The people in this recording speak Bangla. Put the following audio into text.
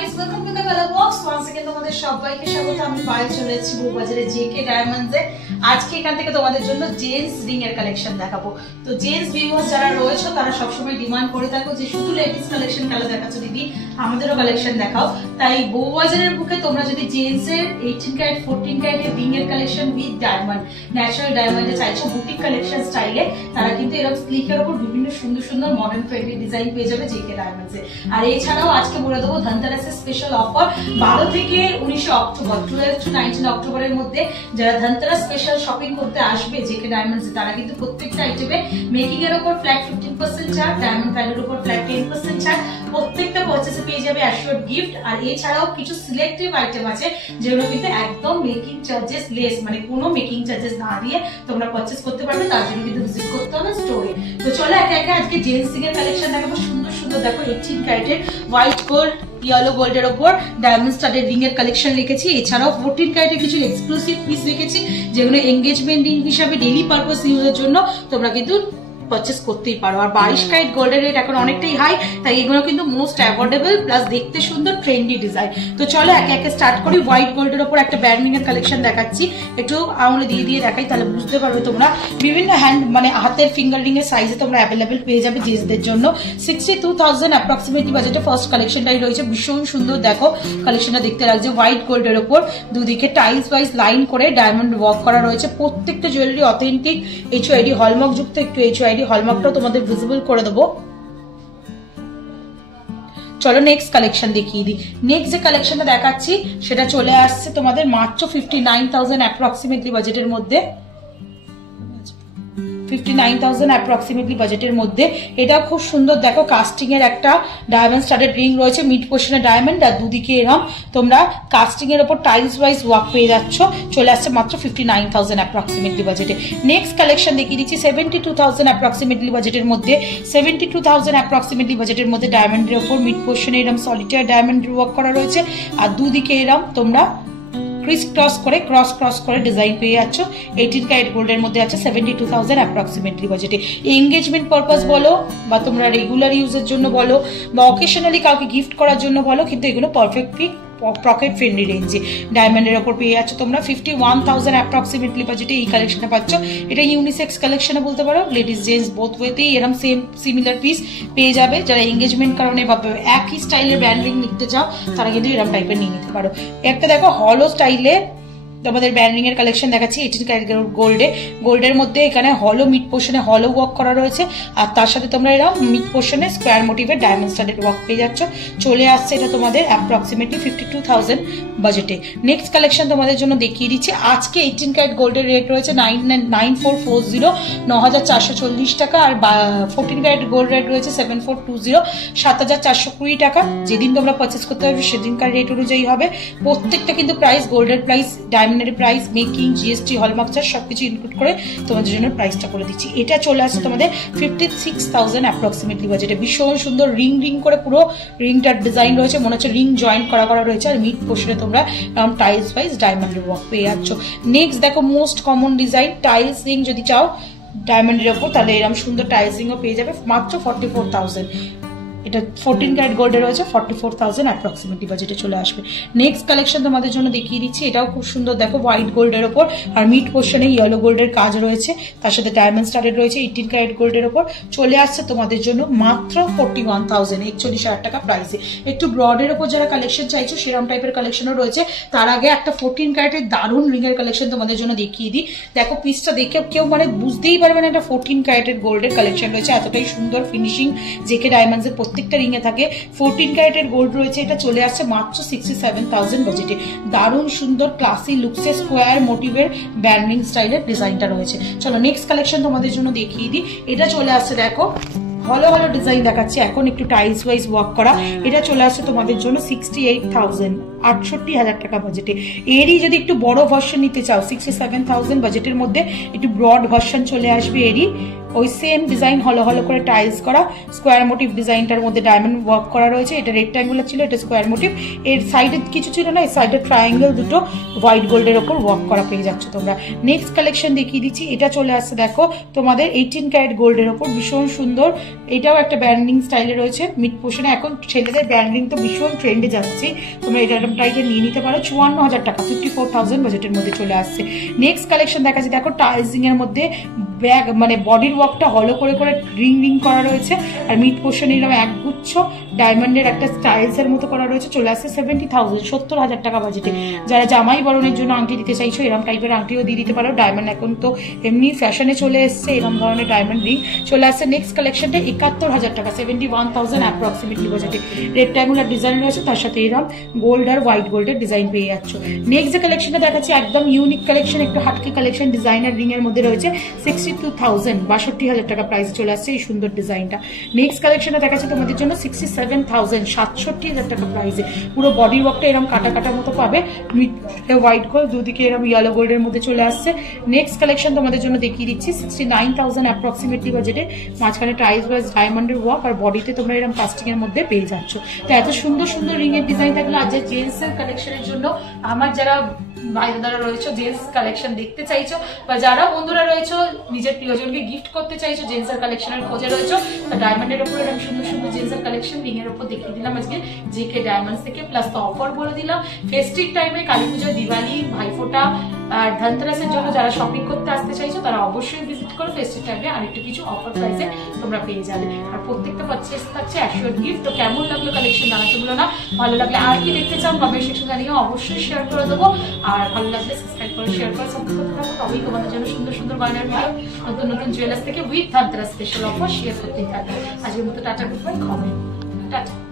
guys, welcome to the Color Box. Once again তোমাদের সবাইকে স্বাগত। আমি পায়ে চলে এসেছি বউবাজারে জেকে ডায়মন্ডস এ। আজকে এখান থেকে তোমাদের জন্য জেন্টস রিং এর কালেকশন দেখাবো। তো জেন্টস ভিউয়ার্স যারা রয়েছে তারা সবসময় ডিমান্ড করে থাকো যে শুধু লেডিস কালেকশন কেন দেখাচ্ছ দিদি, আমাদেরও কালেকশন দেখাও। তাই বউবাজারের বুকে তোমরা যদি জেন্টস এর 18 ক্যারেট 14 ক্যারেটের রিং এর কালেকশন উইথ ডায়মন্ড, ন্যাচারাল ডায়মন্ডে চাইছো বুটিক কালেকশন স্টাইলে, তারা কিন্তু এরকম স্লিকের উপর বিভিন্ন সুন্দর সুন্দর মডার্ন ট্রেন্ডি ডিজাইন পেয়ে যাবে জেকে ডায়মন্ডস এ। আর এছাড়াও আজকে বলে দেবো ধনতেরাসের স্পেশাল অফার 12 থেকে 19 অক্টোবর 12 to 19 অক্টোবরের মধ্যে যারা ধনতেরাস স্পেশাল শপিং করতে আসবে জেকে ডায়মন্ডস এ, তারা কিন্তু প্রত্যেকটা আইটেমে মেকিং এর উপর ফ্ল্যাট 15% ছাড়, ডায়মন্ড ভ্যালুর উপর ফ্ল্যাট 10% ছাড়, প্রত্যেকটা পারচেজে পেয়ে যাবে অ্যাশিওরড গিফট। আর এছাড়াও কিছু সিলেক্টিভ আইটেম আছে যেগুলো কিন্তু একদম মেকিং চার্জেস লেস, মানে কোনো মেকিং চার্জেস না দিয়ে তোমরা পারচেজ করতে পারবে। তার জন্য কিন্তু ভিজিট করতে হবে স্টোরে। তো চলো একে একে আজকে জেন্টস এর কালেকশন দেখাবো। সুন্দর সুন্দর দেখো 18 ক্যারেটের হোয়াইট গোল্ড ইয়েলো গোল্ডের উপর ডায়মন্ড স্টাডেড রিং এর কালেকশন রেখেছি। এছাড়াও 14 ক্যারেটের কিছু এক্সক্লুসিভ পিস রেখেছি যেগুলো এঙ্গেজমেন্ট রিং হিসাবে ডেইলি পারপাস ইউজের জন্য তোমরা কিন্তু পারচেস করতেই পারো। আর 22 ক্যারেট গোল্ডের রেট এখন অনেকটাই হাই, তাই এগুলো কিন্তু মোস্ট অ্যাফোর্ডেবল প্লাস দেখতে সুন্দর ট্রেন্ডি ডিজাইন। তো চলো একে একে স্টার্ট করি। হোয়াইট গোল্ডের উপর একটা ব্যান্ডিং এর কালেকশন দেখাচ্ছি, একটু আঙুলে দিয়ে দিয়ে দেখাই তাহলে বুঝতে পারবে তোমরা। বিভিন্ন হ্যান্ড মানে হাতের ফিঙ্গার রিং এর সাইজে তোমরা অ্যাভেলেবেল পেয়ে যাবে জেন্টসদের জন্য। 62,000 অ্যাপ্রক্সিমেটলি বাজেটে ফার্স্ট কালেকশনটাই রয়েছে। ভীষণ সুন্দর দেখো কালেকশনটা দেখতে লাগছে। হোয়াইট গোল্ডের উপর দুদিকে টাইলস ওয়াইজ লাইন করে ডায়মন্ড ওয়ার্ক করা রয়েছে। প্রত্যেকটা জুয়েলারি অথেন্টিক HYD হলমার্ক যুক্ত, একটু HYD হলমার্কটাও তোমাদের ভিজিবল করে দেবো। চলো নেক্সট কালেকশন দেখিয়ে দিই। নেক্সট যে কালেকশনটা দেখাচ্ছি সেটা চলে আসছে তোমাদের মাত্র 59,000 অ্যাপ্রক্সিমেটলি বাজেটের মধ্যে। 59,000 অ্যাপ্রক্সিমেটলি বাজেটের মধ্যে। এটা খুব সুন্দর দেখো কাস্টিং এর একটা ডায়মন্ড স্টাডেড রিং রয়েছে, মিড পোর্শনে ডায়মন্ড আর দুদিকে এরকম তোমরা কাস্টিং এর উপর টাইলস ওয়াইজ ওয়ার্ক পেয়ে যাচ্ছ। চলে আসছে মাত্র 59,000 অ্যাপ্রক্সিমেটলি বাজেটে। নেক্সট কালেকশন দেখিয়ে দিচ্ছি 72,000 অ্যাপ্রক্সিমেটলি বাজেটের মধ্যে। 72,000 অ্যাপ্রক্সিমেটলি বাজেটের মধ্যে ডায়মন্ডের উপর মিড পোর্শনে এরকম সলিটার ডায়মন্ড ওয়ার্ক করা রয়েছে আর দুদিকে এরকম তোমরা ক্রস করে ডিজাইন পেয়ে যাচ্ছ। 18 ক্যারেট গোল্ডের মধ্যে আছে 72,000 অ্যাপ্রক্সিমেটলি বাজেটে। এঙ্গেজমেন্ট পারপাস বলো বা তোমরা রেগুলার ইউজের জন্য বলো বা অকেশনালি কাউকে গিফট করার জন্য বলো, কিন্তু এগুলো পারফেক্টলি পকেট ফ্রেন্ডলি রেঞ্জে ডায়মন্ডের ওপর পেয়ে যাচ্ছ তোমরা। 51,000 অ্যাপ্রক্সিমেটলি বাজেটে এই কালেকশনটা পাচ্ছ। এটা ইউনিসেক্স কালেকশনে বলতে পারো, লেডিস জেন্টস বোথ ওয়েতেই এরকম সেম সিমিলার পিস পেয়ে যাবে। যারা এঙ্গেজমেন্ট কারণে বা একই স্টাইলের ব্যান্ডিং নিতে চাও তারা কিন্তু এরকম টাইপের নিয়ে নিতে পারো। একটা দেখো হলো স্টাইলে তোমাদের ব্যান্ডিং এর কালেকশন দেখাচ্ছি 18 ক্যারেট গোল্ডের মধ্যে। এখানে হলো মিড পোর্শনে হলো ওয়ার্ক করা রয়েছে আর তার সাথে তোমরা এরকম মিড পোর্শনে স্কোয়ার মোটিভের ডায়মন্ড স্টাডেড ওয়ার্ক পেয়ে যাচ্ছ। চলে আসছে এটা তোমাদের অ্যাপ্রক্সিমেটলি 52,000 বাজেটে। নেক্সট কালেকশন তোমাদের জন্য দেখিয়ে দিচ্ছি। আজকে 18 ক্যারেট গোল্ডের রেট রয়েছে 9440, 9,440 টাকা। আর 14 ক্যারেট গোল্ড রেট রয়েছে 7420, 7,420 টাকা। যেদিন তোমরা পারচেস করতে পারবে সেদিনকার রেট অনুযায়ী হবে। প্রত্যেকটা কিন্তু প্রাইস, গোল্ডের প্রাইস, ডায়মন্ডের price, making, GST, hallmark charge সবকিছু ইনক্লুড করে তোমাদের জন্য প্রাইসটা করে দিচ্ছি। এটা চলে আসছে তোমাদের 56,000 অ্যাপ্রক্সিমেটলি বাজেটে। ভীষণ সুন্দর রিং করে পুরো রিংটার ডিজাইন রয়েছে, মনে হচ্ছে রিং জয়েন্ট করা রয়েছে। আর মিড পোর্শনে তোমরা টাইলস ওয়াইজ ডায়মন্ডের ওয়ার্ক পেয়ে যাচ্ছ। নেক্সট দেখো most common design tiles ring যদি চাও ডায়মন্ডের ওপর তাহলে এরকম সুন্দর টাইলস রিংও পেয়ে যাবে মাত্র 44,000। এটা 14 ক্যারেট গোল্ডে রয়েছে 44,000 অ্যাপ্রক্সিমেটলি বাজেটে চলে আসবে। নেক্সট কালেকশন তোমাদের জন্য দেখিয়ে দিচ্ছি। এটাও খুব সুন্দর দেখো হোয়াইট গোল্ডের ওপর আর মিড পোর্শনে ইয়েলো গোল্ডের কাজ রয়েছে, তার সাথে ডায়মন্ড স্টাডেড রয়েছে 18 ক্যারেট গোল্ডের ওপর। চলে আসছে তোমাদের জন্য মাত্র 41,000, 41,000 টাকা প্রাইসে। একটু ব্রডের ওপর যারা কালেকশন চাইছো সেরকম টাইপের কালেকশনও রয়েছে। তার আগে একটা 14 ক্যারেটের দারুণ রিং এর কালেকশন তোমাদের জন্য দেখিয়ে দিই। দেখো পিসটা দেখে কেউ মানে বুঝতেই পারবে না এটা 14 ক্যারেটের গোল্ডের কালেকশন রয়েছে। এতটাই সুন্দর ফিনিশিং জেকে ডায়মন্ডস এর প্রত্যেকটা রিং এ থাকে। 14 ক্যারেটের গোল্ড রয়েছে। এটা চলে আসছে মাত্র 67,000 বাজেটে। দারুণ সুন্দর ক্লাসি লুকসে স্কোয়ার মোটিভের ব্যান্ডিং স্টাইলের ডিজাইনটা রয়েছে। চলো নেক্সট কালেকশন তোমাদের জন্য দেখিয়ে দিই। এটা চলে আসছে দেখো হলো ডিজাইন দেখাচ্ছি এখন একটু টাইলস ওয়াইজ ওয়ার্ক করা। এটা চলে আসছে তোমাদের জন্য 68,000, 68,000 টাকা বাজেটে। এরই যদি একটু বড় ভার্সন নিতে চাও 67,000 বাজেটের মধ্যে একটু ব্রড ভার্সন চলে আসবে এরই ওই সেম ডিজাইন হলো হলো করে টাইলস করা, স্কোয়ার মোটিভ ডিজাইনটার মধ্যে ডায়মন্ড ওয়ার্ক করা রয়েছে। এটা রেক্ট্যাঙ্গুলার ছিল, এটা স্কোয়ার মোটিভ। এর সাইডে কিছু ছিল না, এই সাইডে ট্রায়াঙ্গেল দুটো হোয়াইট গোল্ডের ওপর ওয়ার্ক করা পেয়ে যাচ্ছ তোমরা। নেক্সট কালেকশন দেখিয়ে দিচ্ছি, এটা চলে আসছে দেখো তোমাদের 18 ক্যারেট গোল্ডের ওপর, ভীষণ সুন্দর। এটাও একটা ব্যান্ডিং স্টাইলে রয়েছে মিড পোর্শনে। এখন ছেলেদের ব্যান্ডিং তো ভীষণ ট্রেন্ডে যাচ্ছে, তোমরা এটা টাইপের নিয়ে নিতে পারো। 54,000 টাকা, 54,000 বাজেটের মধ্যে চলে আসছে। নেক্সট কালেকশন দেখা যাচ্ছে দেখো টাইলসিং এর মধ্যে ব্যাগ মানে বডির ওয়ার্কটা হলো করে করে রিং রিং করা রয়েছে, আর মিড পোর্শনে এরকম একগুচ্ছ ডায়মন্ডের একটা স্টাইলস এর মতো করা রয়েছে। চলে আসছে 70,000, 70,000 টাকা বাজেটে। যারা জামাই বরণের জন্য আংটি দিতে চাইছো এরকম টাইপের আংটিও দিয়ে দিতে পারো। ডায়মন্ড এখন তো এমনি ফ্যাশনে চলে এসছে, এরকম ধরনের ডায়মন্ড রিং চলে আসছে। নেক্সট কালেকশনটা 71,000 টাকা, 71,000 অ্যাপ্রক্সিমেটলি বাজেটে। রেক্ট্যাঙ্গুলার ডিজাইন রয়েছে, তার সাথে এরকম গোল্ড আর হোয়াইট গোল্ডের ডিজাইন পেয়ে যাচ্ছ। নেক্সট যে কালেকশনটা দেখাচ্ছি একদম ইউনিক কালেকশন, একটু হাটকে কালেকশন, ডিজাইনার রিং এর মধ্যে রয়েছে। 62,000, 62,000 টাকা প্রাইসে চলে আসছে এই সুন্দর ডিজাইনটা। নেক্সট কালেকশনটা দেখাচ্ছে তোমাদের জন্য 67,000, 67,000 টাকা প্রাইসে। পুরো বডি ওয়ার্কটা এরকম কাটা কাটার মতো পাবে, হোয়াইট গোল্ড, দুদিকে এরকম ইয়েলো গোল্ডের মধ্যে চলে আসছে। নেক্সট কালেকশন তোমাদের জন্য দেখিয়ে দিচ্ছি 69,000 অ্যাপ্রক্সিমেটলি বাজেটে। মাঝখানে টাইলস ওয়াইজ ডায়মন্ডের ওয়ার্ক আর বডিতে তোমরা এরকম কাস্টিং এর মধ্যে পেয়ে যাচ্ছ। তো এত সুন্দর সুন্দর রিং এর ডিজাইন থাকলে আজ জেন্টস এর কালেকশনের জন্য আমার যারা ভাই দাদারা রয়েছে জেন্টস কালেকশন দেখতে চাইছো, বা যারা বন্ধুরা রয়েছে নিজের প্রিয়জনকে গিফট করতে চাইছো জেন্টস এর কালেকশনের খোঁজে রয়েছে, তো ডায়মন্ডের উপর এরকম সুন্দর সুন্দর জেন্টস এর কালেকশন রিং এর উপর দেখিয়ে দিলাম আজকে জেকে ডায়মন্ডস থেকে। প্লাস তো অফার বলে দিলাম ফেস্টিভ টাইমে, কালী পুজো, দিওয়ালি, ভাইফোঁটা আর ধনতেরাসের জন্য যারা শপিং করতে আসতে চাইছো তারা অবশ্যই ভিজিট করো ফেস্টিভ টাইমে, আর একটু কিছু অফার প্রাইসে তোমরা পেয়ে যাবে। আর প্রত্যেকটা পারচেস থাকছে অ্যাসিওর গিফট। তো কেমন লাগলো কালেকশন জানাতে ভুলো না, ভালো লাগলে আর কি দেখতে চাও কমেন্ট সেকশন জানিয়ে অবশ্যই শেয়ার করে দেবো, আর ভালো লাগলে সাবস্ক্রাইব করে শেয়ার করে সাপোর্ট করতে থাকো, তবেই তোমাদের জন্য সুন্দর সুন্দর গয়নার ভিডিও নতুন নতুন জুয়েলার্স থেকে with Dhanteras special offer share করতেই থাকবে। আজকের মতো tata, good bye, comment, tata.